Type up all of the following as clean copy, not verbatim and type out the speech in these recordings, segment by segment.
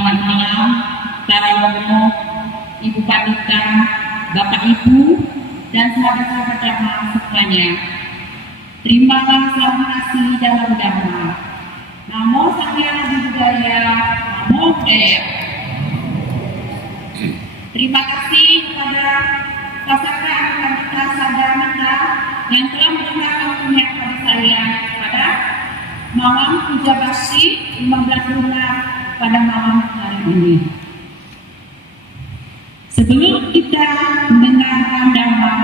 Selamat malam para romo, Ibu Paduka, Bapak Ibu, dan sahabat-sahabat Dharma semuanya. Terimalah salam kasih dalam Dharma. Namo Sakyana Budaya, Namo Buddhaya. Terima kasih kepada Pasaka Anggota Sadar yang telah memberikan waktunya kepada saya pada malam puja bakti 15 Lunar pada malam hari ini. Sebelum kita mendengarkan Dhamma,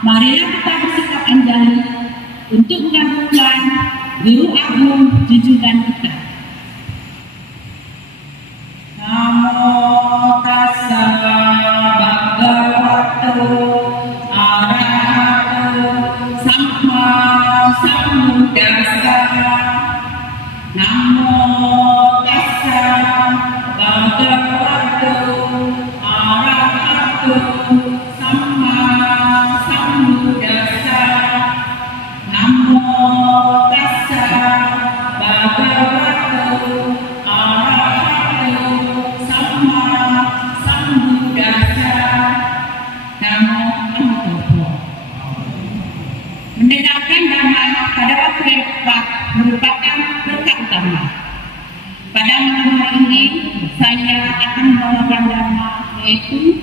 marilah kita bersikap anjali untuk menggabungkan Guru Agung junjungan kita. Namo tassa bhagavato arahato samma sambuddhassa. Namo tassa bhagavato arahato samma sambuddhassa. Namo tassa bhagavato arahato samma sambuddhassa. Namo Buddhaya. Mendengarkan Dhamma pada waktu yang tepat merupakan berkah utama. Pada malam hari ini saya akan membawakan Dhamma, yaitu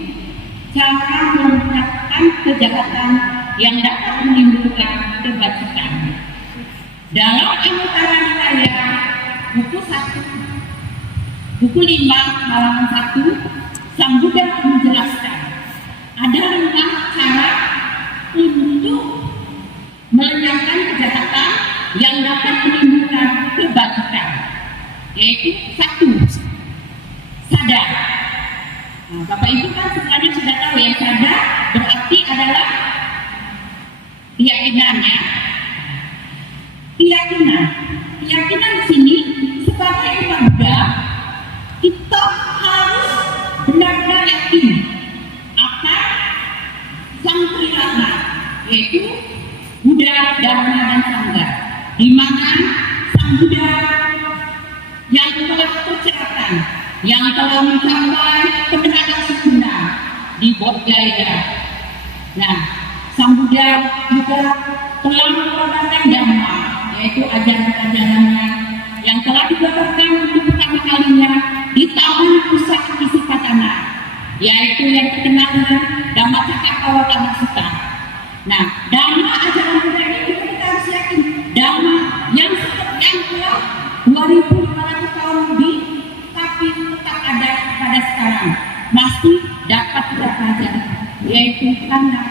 cara memusnahkan kejahatan yang dapat menimbulkan kebajikan. Dalam Anutara Nikaya buku 1, buku 5 halaman 1, Sang Buddha menjelaskan ada 5 cara untuk melenyapkan kejahatan yang dapat menimbulkan kebajikan, yaitu 1, sadar. Nah, Bapak Ibu kan semuanya sudah tahu ya, sadar berarti adalah keyakinannya. Keyakinan di sini sebagai umat Buddha, kita harus benar-benar yakin akan Sang Tritama, yaitu Buddha, Dharma, dan Sangha, di mana Sang Buddha yang telah tercerahkan, yang telah mencapai kebenaran sempurna di Bodhgaya. Nah, Sang Buddha juga telah memperkenalkan Dhamma, yaitu ajaran-ajarannya yang telah dibabarkan untuk pertama kalinya di tahun Pusaka Kisipatana, yaitu yang terkenal dengan Dhammacakkappavattana Sutta. Nah, Dhamma ajaran Buddha ini juga kita harus yakin, Dhamma yang telah 2500 tahun lebih, tapi tetap ada pada sekarang, masih dapat kita pelajari, yaitu karena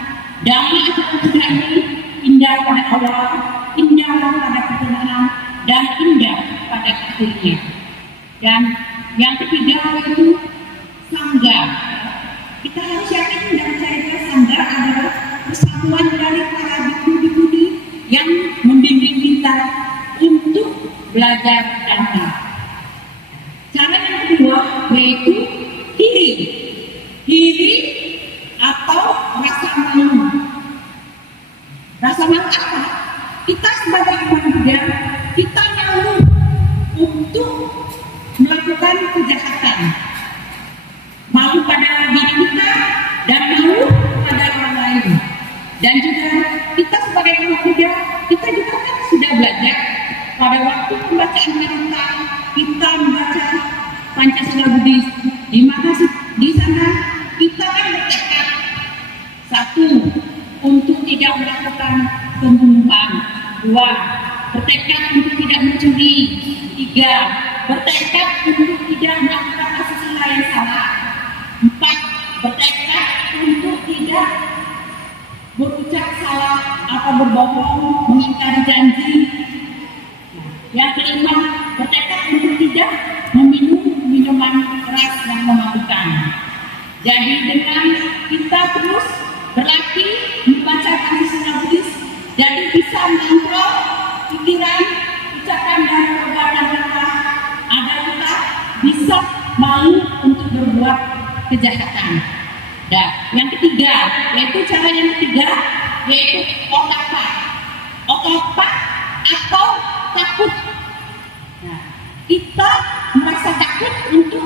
Dhamma ajaran Buddha ini indah pada awal, indah pada pertengahan, dan indah pada akhirnya. Dan yang ketiga yaitu Sangha. Kita harus yakin dan percaya Sangha adalah persatuan dari para biku-biku yang membimbing kita untuk belajar Dhamma. Cara yang kedua yaitu hiri atau rasa malu. Rasa malu apa? Kita sebagai umat Buddha, kita malu untuk melakukan kejahatan. Malu pada diri kita dan malu pada orang lain. Dan juga kita sebagai umat Buddha, kita juga kan sudah belajar pada waktu pembacaan Merita, kita membaca Pancasila Buddhis, di mana di sana kita kan bertekad, 1, untuk tidak melakukan pembunuhan, 2, bertekad untuk tidak mencuri, 3, bertekad untuk tidak melakukan asusila yang salah, 4, bertekad untuk tidak berucap salah atau berbohong, mengingkari janji. Yang kelima, bertekad untuk tidak meminum minuman keras yang memabukkan. Jadi dengan kita terus berlatih membaca Pancasila Buddhis, jadi bisa mengontrol pikiran, ucapan, dan perbuatan kita agar kita bisa mau untuk berbuat kejahatan. Nah, yang ketiga, yaitu cara yang ketiga, yaitu otapa atau takut. Nah, kita merasa takut untuk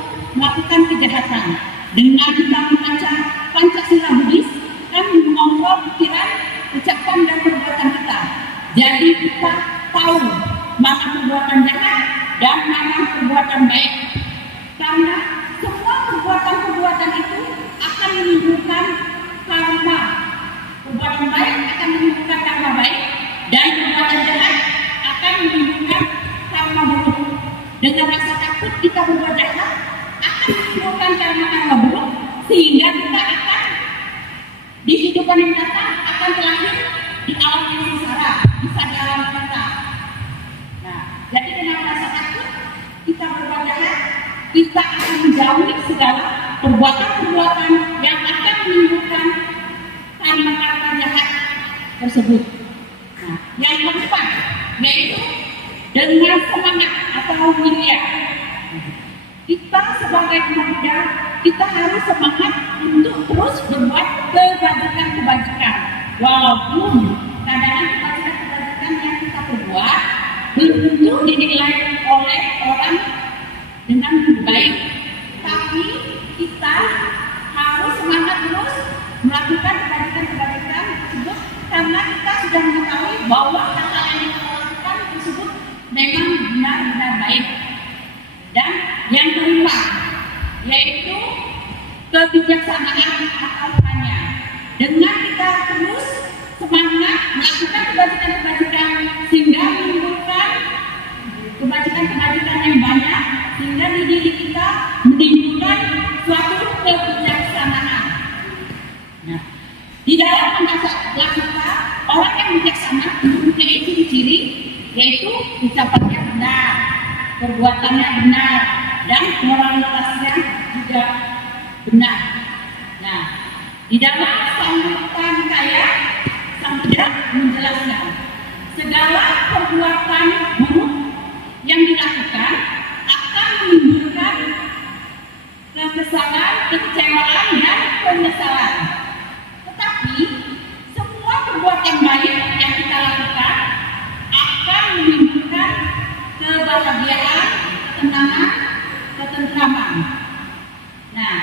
Jadi kita tahu mana perbuatan jahat dan mana perbuatan baik. Karena semua perbuatan-perbuatan itu akan menimbulkan karma. Perbuatan baik akan menimbulkan karma baik, dan perbuatan jahat akan menimbulkan karma buruk. Dengan rasa takut kita berbuat jahat akan menimbulkan karma buruk, sehingga kita akan di kehidupan yang datang akan terlahir di alam yang sengsara, bisa di alam neraka. Nah, jadi dengan rasa takut kita berbuat jahat, kita akan menjauhi segala perbuatan-perbuatan yang akan menimbulkan karma jahat tersebut. Nah, yang keempat yaitu dengan semangat atau wirya. Kita sebagai pemuda, kita harus semangat untuk terus berbuat kebajikan. Walaupun kadang-kadang kebajikan yang kita perbuat belum tentu dinilai oleh orang dengan baik, tapi kita harus semangat terus melakukan kebajikan tersebut, karena kita sudah mengetahui bahwa hal-hal yang kita lakukan tersebut memang benar-benar baik. Dan yang kelima yaitu kebijaksanaan atau hanya. Dengan kita terus semangat melakukan kebajikan sehingga menimbulkan kebajikan yang banyak, sehingga di diri kita menimbulkan suatu kebijaksanaan. Nah, di dalam kita, orang yang bijaksana mempunyai ciri-ciri, yaitu ucapannya benar, perbuatannya benar, dan moralitasnya juga benar. Nah, di dalam sambutan kaya, Sang Buddha menjelaskan segala perbuatan buruk yang dilakukan akan menimbulkan kekesalan, kekecewaan, dan penyesalan. Tetapi semua perbuatan baik yang kita lakukan akan menimbulkan kebahagiaan, ketenangan, ketentraman. Nah,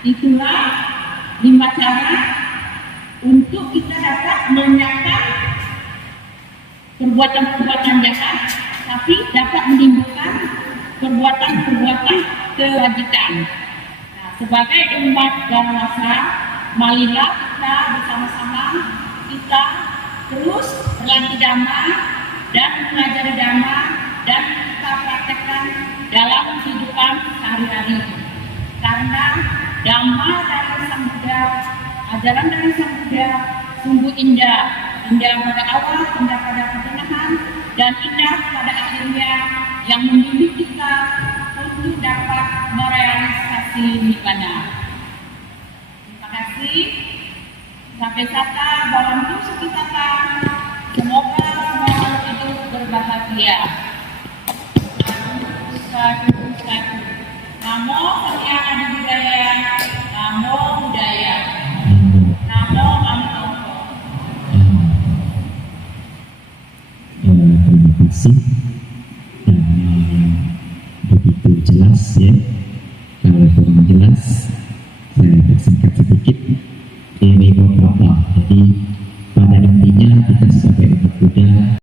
itulah 5 cara untuk kita dapat melenyapkan perbuatan-perbuatan jahat, tapi dapat menimbulkan perbuatan-perbuatan kebajikan. Nah, sebagai umat Garawasa, marilah kita bersama-sama kita terus berlatih dhamma dan mempelajari dhamma dan kita praktekkan dalam kehidupan sehari-hari. Karena dhamma dari Sang Buddha, ajaran dari Sang Buddha sungguh indah, indah pada awal, indah pada pertengahan, dan indah pada akhirnya, yang membimbing kita untuk dapat merealisasi nibbana. Terima kasih. Sampai sata bawantu sukitata. Semoga semua makhluk hidup berbahagia. Satu. Namo Sanghyang Adi Budaya. Namo Buddhaya. Namo Amitabha. Terima kasih.